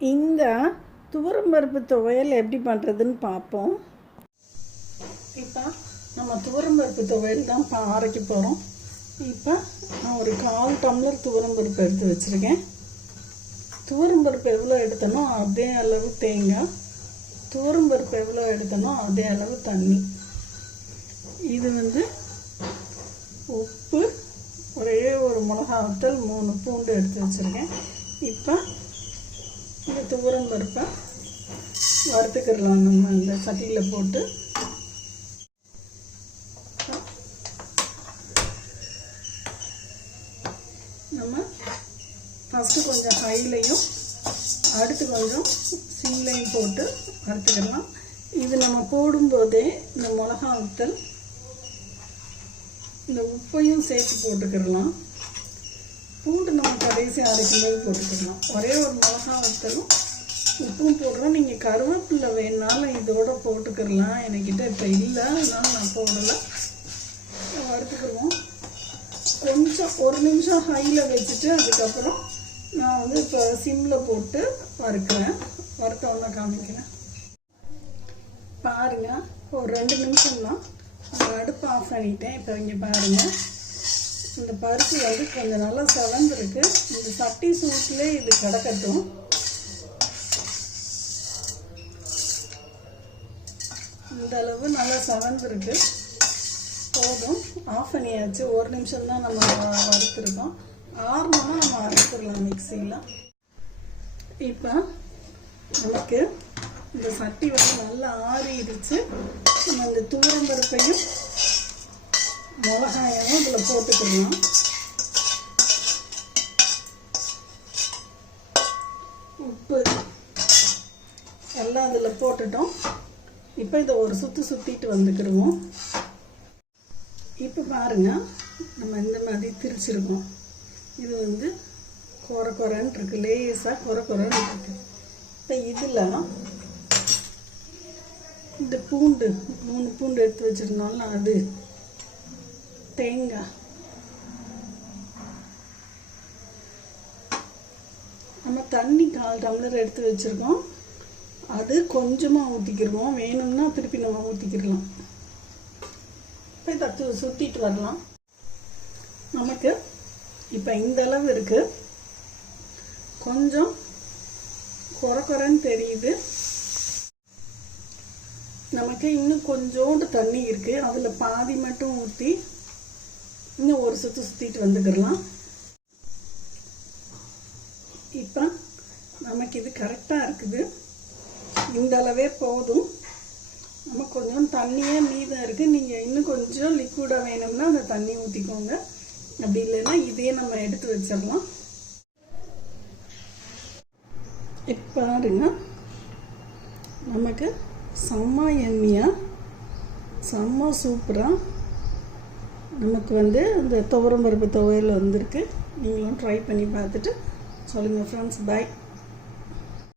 இந்த துவரம் பருப்பு துவையல் எப்படி பண்ணுறதுன்னு பார்ப்போம். இப்போ நம்ம துவரம் பருப்பு துவையல் தான் இப்போ அரைக்க போகிறோம் இப்போ நான் ஒரு கால் டம்ளர் துவரம் பருப்பு எடுத்து வச்சுருக்கேன். துவரம் பருப்பு எவ்வளோ எடுத்தனோ அதே அளவு தேங்காய். துவரம் பருப்பு எவ்வளோ எடுத்தனோ அதே அளவு தண்ணி. இது வந்து உப்பு ஒரே ஒரு மிளகா வத்தல் மூணு பூண்டு எடுத்து வச்சுருக்கேன். இப்போ இந்த துவரம் பருப்பை வறுத்துக்கிடலாம். நம்ம இந்த சட்டியில் போட்டு. நம்ம ஃபஸ்ட்டு கொஞ்சம் ஹைலையும் அடுத்து கொஞ்சம் சீலையும் போட்டு வறுத்துக்கிடலாம். இது நம்ம போடும்போதே இந்த மிளகா வத்தல் இந்த உப்பையும் சேர்த்து போட்டுக்கிடலாம். பூண்டு நம்ம கடைசி அரைக்கும்போது போட்டுக்கிடலாம் ஒரே ஒரு மிளகா வத்தலும் உப்பும் போடுறோம். நீங்கள் கருவேப்பில்லை வேணாலும் இதோட போட்டுக்கிறலாம் என்கிட்ட இப்போ இல்லை. அதனால நான் போடலை வறுத்துக்கிடுவோம். கொஞ்சம் ஒரு நிமிஷம் ஹையில் வச்சுட்டு அதுக்கப்புறம் நான் வந்து இப்போ சிம்மில் போட்டு வறுக்கிறேன். வறுத்தவொன்னே காமிக்கிறேன். பாருங்கள் ஒரு ரெண்டு நிமிஷம் தான் அடுப்பு ஆஃப் பண்ணிட்டேன் இப்போ இங்கே பாருங்கள் இந்த பருப்பு வந்து கொஞ்சம் நல்லா சலந்துருக்கு இந்த சட்டி சூட்டிலே இது கிடக்கட்டும். இந்த அளவு நல்லா செவந்திருக்கு. போதும். ஆஃப் பண்ணியாச்சு ஒரு நிமிஷம் தான் நம்ம வறுத்துருக்கோம். ஆறுனோன்னா நம்ம அறுத்துடலாம் மிக்சியில். இப்போ நமக்கு இந்த சட்டி வந்து நல்லா ஆறிடுச்சு. நம்ம இந்த தூரம் பருப்பையும் மிளகாயும் இதில் போட்டுக்கலாம் உப்பு எல்லாம் அதில் போட்டுட்டோம். இப்போ இதை ஒரு சுற்றி சுற்றிட்டு வந்துக்கிடுவோம். இப்போ பாருங்கள் நம்ம இந்த மாதிரி திரிச்சிருக்கோம். இது வந்து குறை குறைன்னு இருக்குது லேசாக குறை குறைன்னு இருக்குது இப்போ இதில் இந்த பூண்டு மூணு பூண்டு எடுத்து வச்சுருந்தோம்ல அது தேங்காய் நம்ம தண்ணி கால் டம்ளர் எடுத்து வச்சுருக்கோம். அது கொஞ்சமாக ஊற்றிக்கிடுவோம் வேணும்னா திருப்பி நம்ம ஊற்றிக்கிடலாம் இப்போ இதை சுற்றிட்டு வரலாம். நமக்கு இப்போ இந்த அளவு இருக்குது கொஞ்சம் குறை குறைன்னு தெரியுது. நமக்கு இன்னும் கொஞ்சோண்டு தண்ணி இருக்குது அதில் பாதி மட்டும் ஊற்றி இன்னும் ஒரு சுற்று சுற்றிட்டு வந்துக்கிடலாம். இப்போ நமக்கு இது கரெக்டாக இருக்குது. இந்த அளவே போதும். நம்ம கொஞ்சம் தண்ணியே மீதம் இருக்குது நீங்கள் இன்னும் கொஞ்சம் லிக்விடாக வேணும்னா அந்த தண்ணி ஊற்றிக்கோங்க அப்படி இல்லைன்னா இதே நம்ம எடுத்து வச்சிடலாம். இப்போ பாருங்க. நமக்கு செம்ம எண்ணியாக செம்ம சூப்பராக நமக்கு வந்து இந்த துவரம் பருப்பு துவையல் வந்திருக்கு. நீங்களும் ட்ரை பண்ணி பார்த்துட்டு சொல்லுங்கள் ஃப்ரெண்ட்ஸ் பாய்